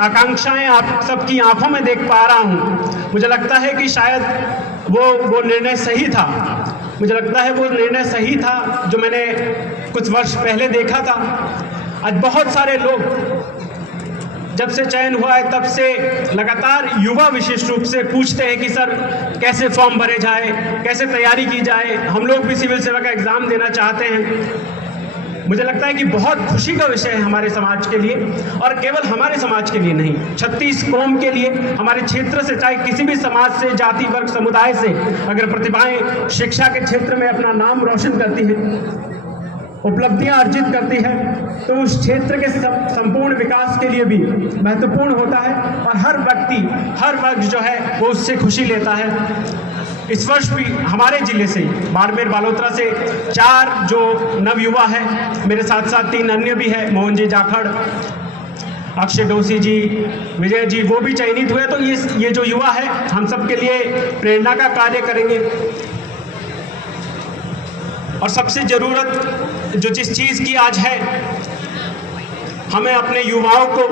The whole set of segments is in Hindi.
आकांक्षाएं आप सबकी आंखों में देख पा रहा हूं। मुझे लगता है कि शायद वो निर्णय सही था। मुझे लगता है वो निर्णय सही था जो मैंने कुछ वर्ष पहले देखा था। आज बहुत सारे लोग, जब से चयन हुआ है तब से लगातार युवा विशेष रूप से पूछते हैं कि सर कैसे फॉर्म भरे जाए, कैसे तैयारी की जाए, हम लोग भी सिविल सेवा का एग्ज़ाम देना चाहते हैं। मुझे लगता है कि बहुत खुशी का विषय है हमारे समाज के लिए, और केवल हमारे समाज के लिए नहीं, 36 कौम के लिए, हमारे क्षेत्र से, चाहे किसी भी समाज से, जाति वर्ग समुदाय से अगर प्रतिभाएं शिक्षा के क्षेत्र में अपना नाम रोशन करती हैं, उपलब्धियां अर्जित करती है, तो उस क्षेत्र के संपूर्ण विकास के लिए भी महत्वपूर्ण होता है, और हर व्यक्ति, हर वर्ग जो है वो उससे खुशी लेता है। इस वर्ष भी हमारे जिले से, बाड़मेर बालोतरा से 4 जो नवयुवा है, मेरे साथ साथ 3 अन्य भी है, मोहन जी जाखड़, अक्षय डोसी जी, विजय जी, वो भी चयनित हुए। तो ये जो युवा है हम सब के लिए प्रेरणा का कार्य करेंगे। और सबसे ज़रूरत जो जिस चीज़ की आज है, हमें अपने युवाओं को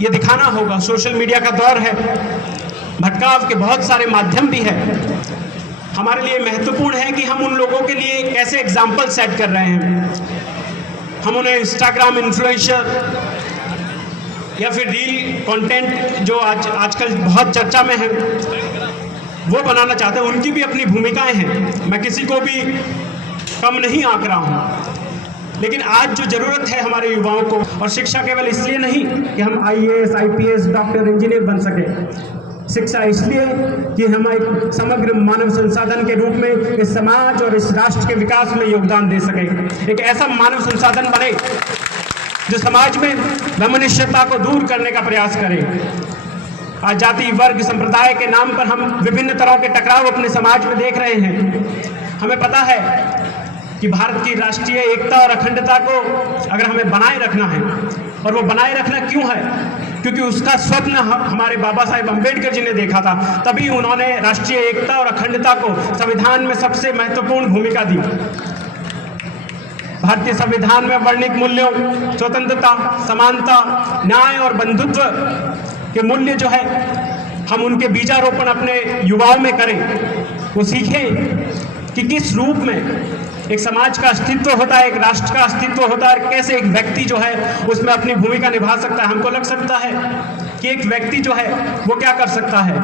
ये दिखाना होगा। सोशल मीडिया का दौर है, भटकाव के बहुत सारे माध्यम भी है। हमारे लिए महत्वपूर्ण है कि हम उन लोगों के लिए कैसे एग्जाम्पल सेट कर रहे हैं। हम उन्हें इंस्टाग्राम इन्फ्लुएंसर या फिर रील कंटेंट जो आजकल बहुत चर्चा में है, वो बनाना चाहते हैं। उनकी भी अपनी भूमिकाएं हैं, मैं किसी को भी कम नहीं आंक रहा हूँ। लेकिन आज जो ज़रूरत है हमारे युवाओं को, और शिक्षा केवल इसलिए नहीं कि हम IAS, IPS, डॉक्टर, इंजीनियर बन सके, शिक्षा इसलिए कि हम एक समग्र मानव संसाधन के रूप में इस समाज और इस राष्ट्र के विकास में योगदान दे सके। एक ऐसा मानव संसाधन बने जो समाज में वैमनस्यता को दूर करने का प्रयास करे। आज जाति वर्ग संप्रदाय के नाम पर हम विभिन्न तरह के टकराव अपने समाज में देख रहे हैं। हमें पता है कि भारत की राष्ट्रीय एकता और अखंडता को अगर हमें बनाए रखना है, और वो बनाए रखना क्यों है, क्योंकि उसका स्वप्न हमारे बाबा साहेब अम्बेडकर जी ने देखा था। तभी उन्होंने राष्ट्रीय एकता और अखंडता को संविधान में सबसे महत्वपूर्ण भूमिका दी। भारतीय संविधान में वर्णित मूल्यों, स्वतंत्रता, समानता, न्याय और बंधुत्व के मूल्य जो है, हम उनके बीजारोपण अपने युवाओं में करें। वो सीखें कि किस रूप में एक समाज का अस्तित्व होता है, एक राष्ट्र का अस्तित्व होता है, और कैसे एक व्यक्ति जो है उसमें अपनी भूमिका निभा सकता है। हमको लग सकता है कि एक व्यक्ति जो है वो क्या कर सकता है,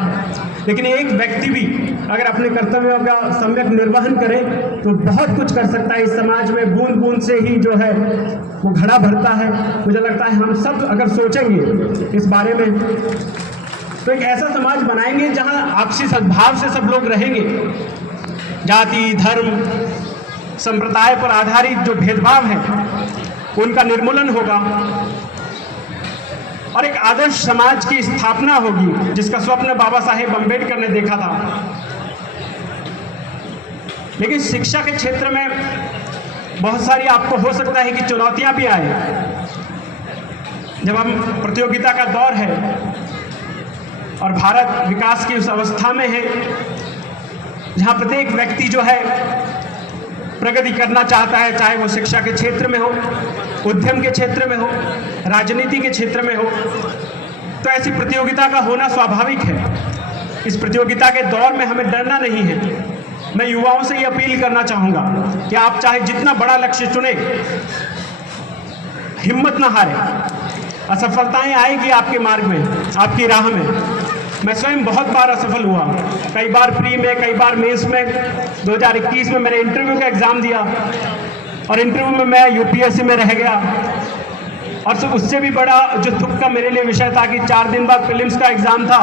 लेकिन एक व्यक्ति भी अगर अपने कर्तव्यों का सम्यक निर्वहन करे तो बहुत कुछ कर सकता है। इस समाज में बूंद बूंद से ही जो है वो घड़ा भरता है। मुझे लगता है हम सब अगर सोचेंगे इस बारे में तो एक ऐसा समाज बनाएंगे जहां आपसी सद्भाव से सब लोग रहेंगे। जाति, धर्म, संप्रदाय पर आधारित जो भेदभाव है उनका निर्मूलन होगा, और एक आदर्श समाज की स्थापना होगी जिसका स्वप्न बाबा साहेब अम्बेडकर ने देखा था। लेकिन शिक्षा के क्षेत्र में बहुत सारी आपको हो सकता है कि चुनौतियां भी आए। जब हम प्रतियोगिता का दौर है और भारत विकास की उस अवस्था में है जहां प्रत्येक व्यक्ति जो है प्रगति करना चाहता है, चाहे वो शिक्षा के क्षेत्र में हो, उद्यम के क्षेत्र में हो, राजनीति के क्षेत्र में हो, तो ऐसी प्रतियोगिता का होना स्वाभाविक है। इस प्रतियोगिता के दौर में हमें डरना नहीं है। मैं युवाओं से ये अपील करना चाहूँगा कि आप चाहे जितना बड़ा लक्ष्य चुने, हिम्मत ना हारें। असफलताएं आएगी आपके मार्ग में, आपकी राह में। मैं स्वयं बहुत बार असफल हुआ, कई बार प्री में, कई बार मेंस में। 2021 में मैंने इंटरव्यू का एग्ज़ाम दिया और इंटरव्यू में मैं UPSC में रह गया, और उससे भी बड़ा जो दुख का मेरे लिए विषय था कि 4 दिन बाद प्रीलिम्स का एग्ज़ाम था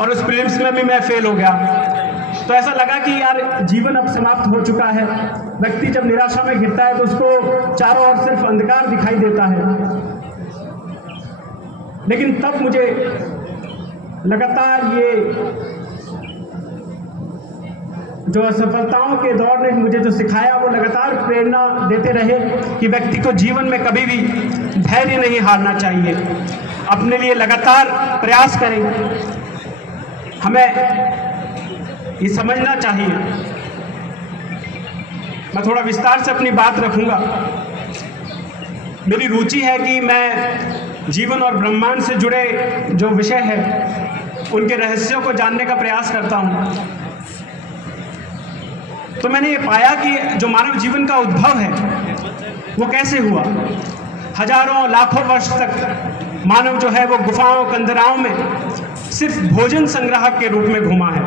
और उस प्रीलिम्स में भी मैं फेल हो गया। तो ऐसा लगा कि यार जीवन अब समाप्त हो चुका है। व्यक्ति जब निराशा में गिरता है तो उसको चारों ओर सिर्फ अंधकार दिखाई देता है। लेकिन तब मुझे लगातार ये जो असफलताओं के दौर ने मुझे जो सिखाया वो लगातार प्रेरणा देते रहे कि व्यक्ति को जीवन में कभी भी धैर्य नहीं हारना चाहिए, अपने लिए लगातार प्रयास करें। हमें ये समझना चाहिए। मैं थोड़ा विस्तार से अपनी बात रखूंगा। मेरी रुचि है कि मैं जीवन और ब्रह्मांड से जुड़े जो विषय है उनके रहस्यों को जानने का प्रयास करता हूँ, तो मैंने ये पाया कि जो मानव जीवन का उद्भव है वो कैसे हुआ। हजारों लाखों वर्ष तक मानव जो है वो गुफाओं कंदराओं में सिर्फ भोजन संग्राहक के रूप में घूमा है।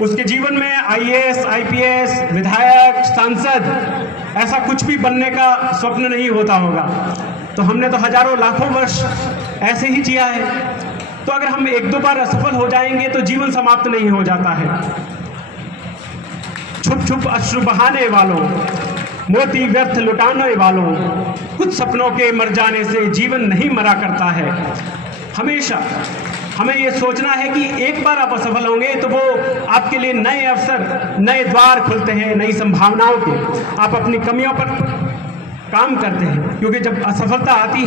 उसके जीवन में आईएएस, आईपीएस, विधायक, सांसद ऐसा कुछ भी बनने का स्वप्न नहीं होता होगा। तो हमने तो हजारों लाखों वर्ष ऐसे ही जिया है। तो अगर हम एक दो बार असफल हो जाएंगे तो जीवन समाप्त नहीं हो जाता है। छुप छुप अश्रु बहाने वालों, मोती व्यर्थ लुटाने वालों, कुछ सपनों के मर जाने से जीवन नहीं मरा करता है। हमेशा हमें ये सोचना है कि एक बार आप असफल होंगे तो वो आपके लिए नए अवसर, नए द्वार खुलते हैं, नई संभावनाओं के। आप अपनी कमियों पर काम करते हैं, क्योंकि जब असफलता आती है